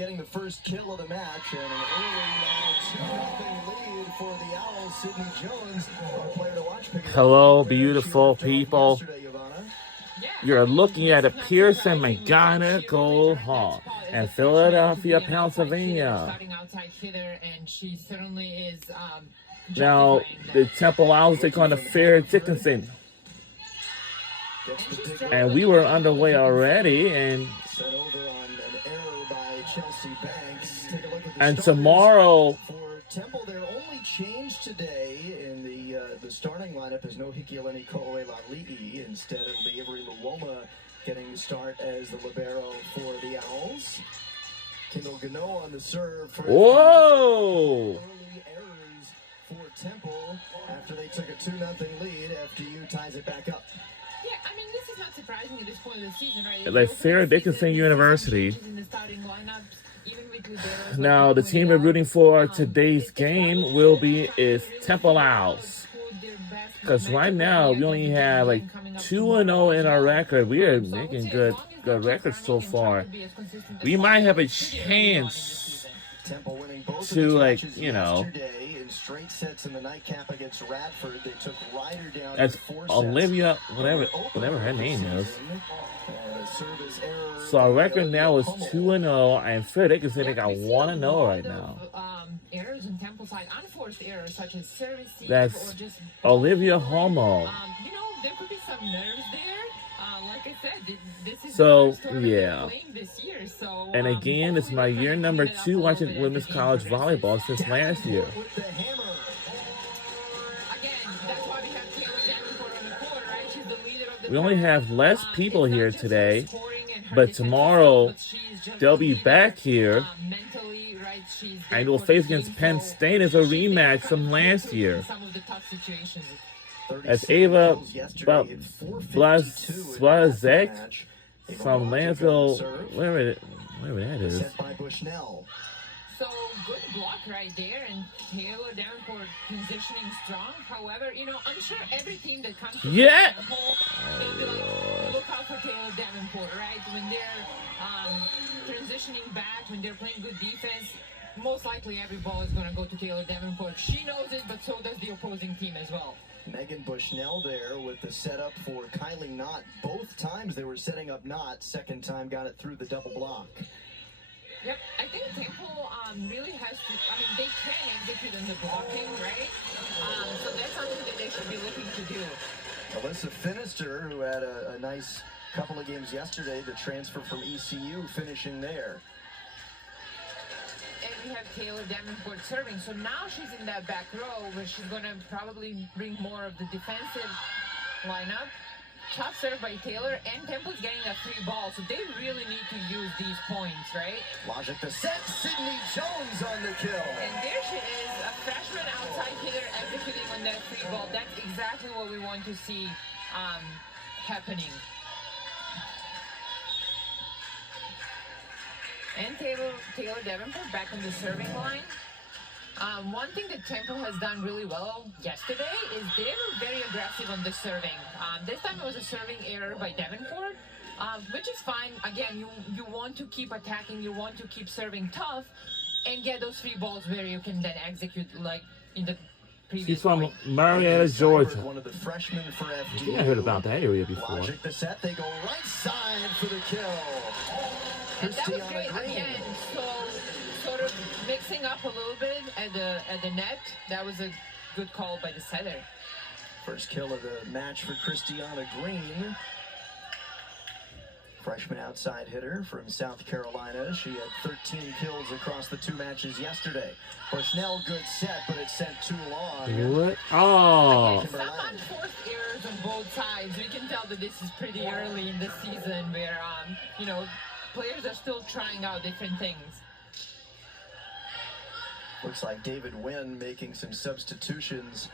Getting the first kill of the match, and an early now 2-0 lead for the Owls. Sidney Jones, our player to watch. Hello, beautiful people. You're looking at a Pearson Mechanical Hall in Philadelphia, Pennsylvania. Now, the Temple Owls take on the Fair Dickinson. And we were underway already, and tomorrow for Temple, their only change today in the starting lineup is no Hikieleni Ko'oelali'i. Instead, it'll be Avery Luoma getting the start as the libero for the Owls. Kendall Gano on the serve for whoa! Early errors for Temple after they took a 2-0 lead. FDU ties it back up. Yeah, I mean, this is not surprising at this point of the season, right? Like Fair Dickinson University. Now, the team we're rooting for today's game is Temple Owls. Because right now, we only have like 2-0 in our record. We are making good records so far. We might have a chance to, like, you know, as Olivia, whatever her name is. So our record now is 2-0, and Fair Dickinson they got 1-0 right now. Errors in Temple side, unforced errors such as service. That's Olivia Homo. You know, there could be some nerves there. Like I said, this is so the first tournament yeah. playing this year. So, and again, it's my year number 2 watching women's college volleyball since last year. We only have less people here today, but tomorrow they'll be back here, and we'll face against Penn State as a rematch from last year. As Ava Blazek from Lansville, wherever that is. So good block right there, and Taylor Davenport positioning strong. However, you know, I'm sure every team that comes to the whole, they'll be like, look out for Taylor Davenport, right? When they're transitioning back, when they're playing good defense, most likely every ball is going to go to Taylor Davenport. She knows it, but so does the opposing team as well. Megan Bushnell there with the setup for Kylie Knott. Both times they were setting up Knott. Second time got it through the double block. Yep, I think Temple really has to, I mean, they can execute on the blocking, right? So that's something that they should be looking to do. Alyssa Finister, who had a nice couple of games yesterday, the transfer from ECU, finishing there. And we have Taylor Davenport serving. So now she's in that back row where she's going to probably bring more of the defensive lineup. Tough serve by Taylor, and Temple's getting a free ball, so they really need to use these points, right? Logic to set. Sidney Jones on the kill. And there she is, a freshman outside hitter executing on that free ball. That's exactly what we want to see happening. And Taylor Davenport back on the serving line. One thing that Temple has done really well yesterday is they were very aggressive on the serving. This time it was a serving error by Davenport, which is fine. Again, you want to keep attacking, you want to keep serving tough, and get those free balls where you can then execute like in the previous. She's from Marietta, Georgia. One of the freshmen for FD. I think I heard about that area before. Logic the set, they go right side for the kill. And that was great again. So sort of mixing up a little bit at the net. That was a good call by the setter. First kill of the match for Christiana Green. Freshman outside hitter from South Carolina. She had 13 kills across the 2 matches yesterday. Bushnell, good set, but it sent too long. What? Oh. Some unforced errors on both sides. We can tell that this is pretty early in the season where, you know, players are still trying out different things. Looks like David Wynn making some substitutions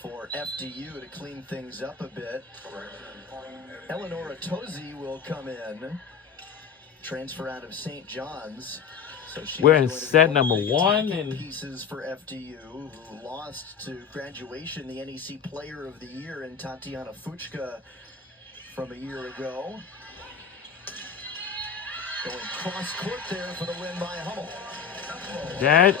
for FDU to clean things up a bit. Eleonora Tosi will come in, transfer out of St. John's. So we're in set number 1 and pieces for FDU, who lost to graduation the NEC Player of the Year in Tatiana Fuchka from a year ago. Going cross court there for the win by Hummel. That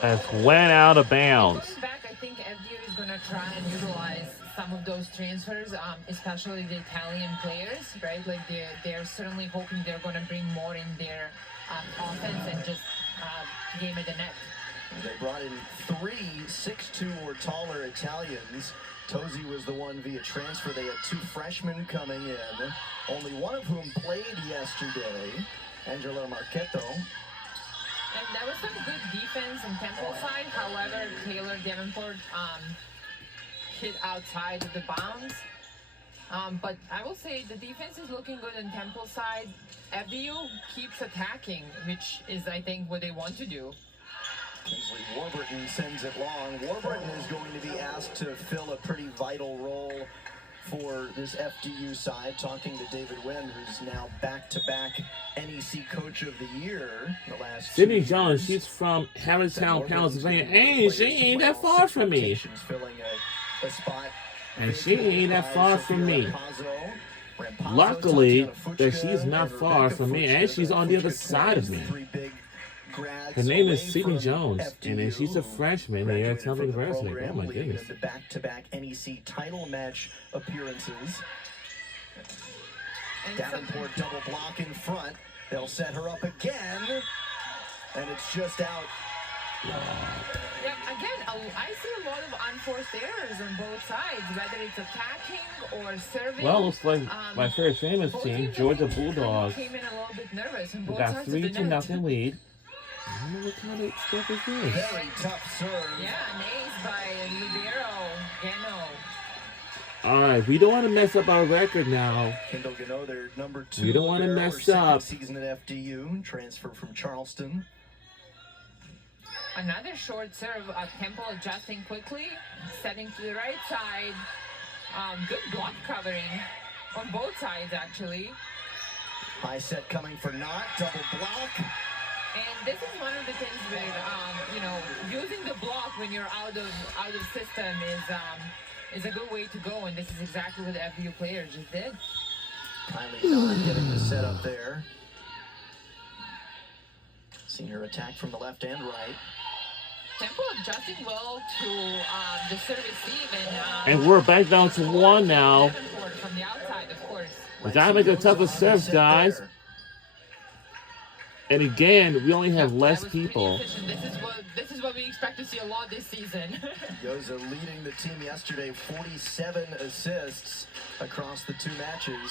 has went out of bounds. Going back, I think FDU is going to try and utilize some of those transfers, especially the Italian players, right? Like they're certainly hoping they're going to bring more in their offense and just game at the net. They brought in 3 6'2" or taller Italians. Tosi was the one via transfer. They had 2 freshmen coming in, only one of whom played yesterday, Angelo Marchetto. And there was some good defense on Temple side. However, Taylor Davenport hit outside of the bounds. But I will say the defense is looking good on Temple side. FDU keeps attacking, which is, I think, what they want to do. Kingsley Warburton sends it long. Warburton is going to be asked to fill a pretty vital role for this FDU side. Talking to David Wynn, who's now back-to-back NEC Coach of the Year the last Sydney 2 Jones, years. she's from Harristown, Pennsylvania. Hey, she ain't that far from me. Filling a spot. And she ain't that far from me. Luckily, that she's not far from me, and she's on the other side of me. Her name is Sydney Jones, and then she's a freshman here at Temple University. Oh my goodness. The back-to-back NEC title match appearances. Davenport double block in front. They'll set her up again, and it's just out. Yep, again, I see a lot of unforced errors on both sides, whether it's attacking or serving. Well, looks like my favorite famous team, Georgia Bulldogs, came in a little bit nervous on both got sides 3-0 lead. I don't know what kind of stuff is this. Very tough serve. Yeah, an ace by Libero Gano. All right, we don't want to mess up our record now. Kendall Gano, their number 2. We don't want to libero, mess her up. second season at FDU, transfer from Charleston. Another short serve, Temple adjusting quickly, setting to the right side. Good block covering on both sides, actually. High set coming for Knott, double block. And this is one of the things with, using the block when you're out of system is a good way to go, and this is exactly what the FDU players just did. Kylie Knott getting the setup there. Senior attack from the left and right. Temple adjusting well to the service team, And we're back down to 1 now. From the outside, of course. We gotta make the toughest serves, guys. And again, we only have less people. This is what we expect to see a lot this season. Yoza leading the team yesterday, 47 assists across the 2 matches.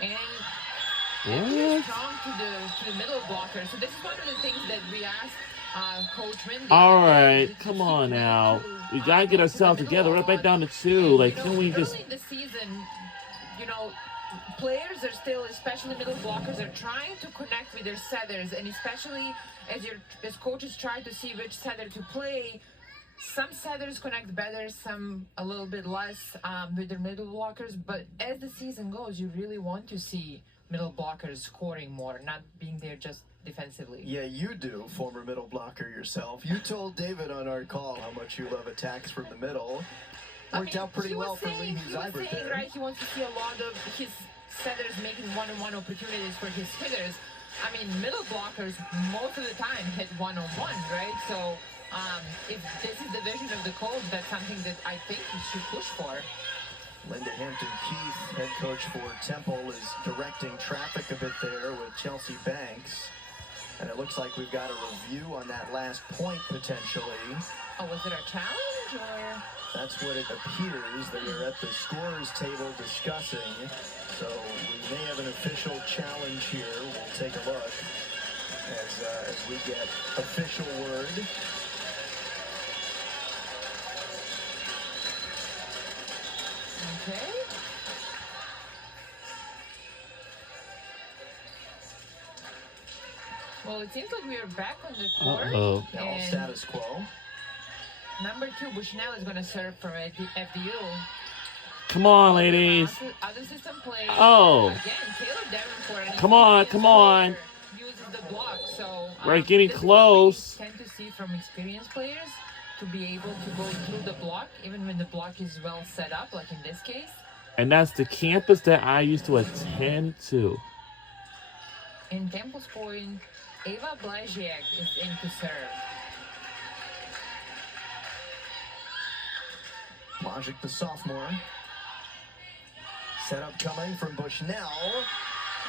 And he's strong to the middle blocker. So this is one of the things that we asked Coach Windy. All right, come on now. We gotta get ourselves together. We're back down to 2. Like, can we just? Early in the season, players are still, especially middle blockers, are trying to connect with their setters, and especially as coaches try to see which setter to play. Some setters connect better, some a little bit less with their middle blockers. But as the season goes, you really want to see middle blockers scoring more, not being there just defensively. Yeah, you do, former middle blocker yourself. You told David on our call how much you love attacks from the middle. Worked out pretty well for Leahy Zybert there. Right, he wants to see a lot of his setters making one-on-one opportunities for his hitters. I mean, middle blockers most of the time hit one-on-one, right? So if this is the vision of the coach, that's something that I think he should push for. Linda Hampton-Keith, head coach for Temple, is directing traffic a bit there with Chelsea Banks. And it looks like we've got a review on that last point, potentially. Oh, was it a challenge, or? That's what it appears. They are at the scorer's table discussing. So we may have an official challenge here. We'll take a look as we get official word. Okay. Well, it seems like we are back on the court. Uh-oh. Now status quo. Number 2, Bushnell, is going to serve from FDU. Come on, ladies. Other system play. Oh. Again, Taylor Davenport. Come on, come on. Uses the block, so We're getting close. We tend to see from experienced players to be able to go through the block, even when the block is well set up, like in this case. And that's the campus that I used to attend to. In Temple's point, Ava Blaziak is in to serve. Blaziak, the sophomore. Setup coming from Bushnell.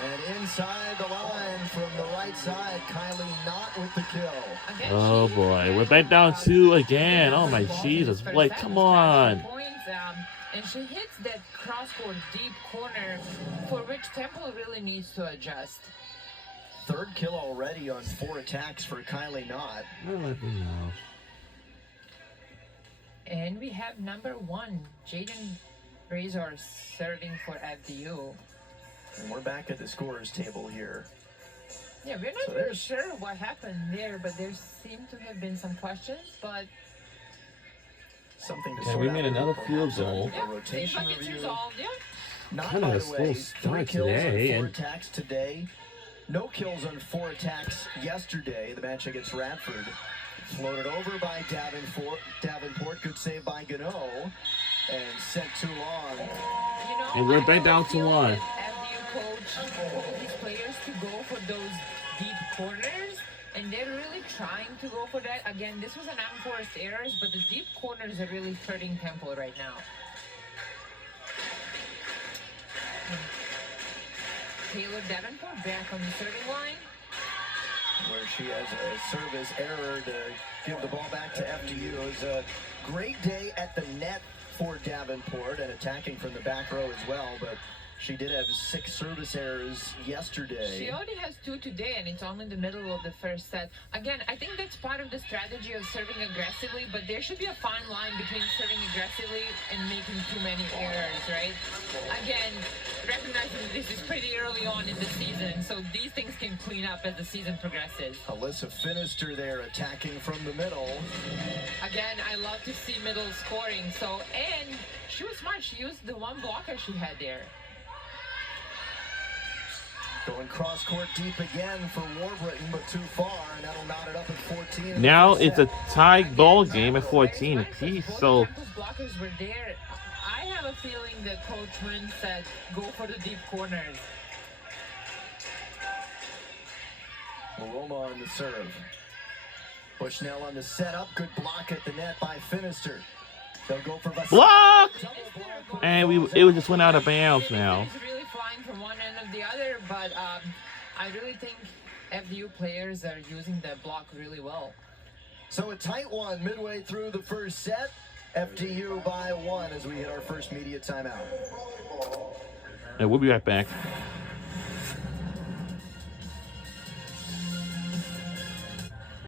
And inside the line from the right side, Kylie Knott with the kill. Again, Oh boy, we're back down 2 again. Oh my Jesus, Blake, come on. And she hits that cross-court deep corner for which Temple really needs to adjust. Third kill already on 4 attacks for Kylie Knott. Let me know. And we have number 1, Jaden Razor serving for FDU. And we're back at the scorers table here. Yeah, we're not really sure what happened there, but there seem to have been some questions, but something to yeah, sort we out made another field goal. yeah, rotation seems like it's review. resolved, yeah. Not, Kind by of the a way, slow 3 start kills today, on 4 and attacks today. No kills on 4 attacks yesterday. The match against Radford. Floated over by Davenport. Good save by Gano. And sent too long. You know, And we're I back down have a to feeling 1. that FDU coach told his players to go for those deep corners, and they're really trying to go for that. Again, this was an unforced errors, but the deep corners are really hurting Temple right now. Taylor Davenport back on the serving line. Where she has a service error to give the ball back to FDU. It was a great day at the net for Davenport and attacking from the back row as well, but she did have 6 service errors yesterday. She already has 2 today, and it's only in the middle of the first set. Again, I think that's part of the strategy of serving aggressively, but there should be a fine line between serving aggressively and making too many errors, right? Again, recognizing this is pretty early on in the season, so these things can clean up as the season progresses. Alyssa Finister there attacking from the middle. Again, I love to see middle scoring, and she was smart. She used the one blocker she had there. Going cross court deep again for Warburton, but too far, and that'll knot it up at 14. Now it's a tied ball game at 14 apiece, so Temple's blockers were there. I have a feeling that Coach Wynn said, go for the deep corners. Roma on the serve. Bushnell on the setup. Good block at the net by Finister. They'll go for block! And it just went out of bounds now. It's really flying from one end of the other, but I really think FDU players are using the block really well. So a tight one midway through the first set. FDU by 1 as we hit our first media timeout. And we'll be right back.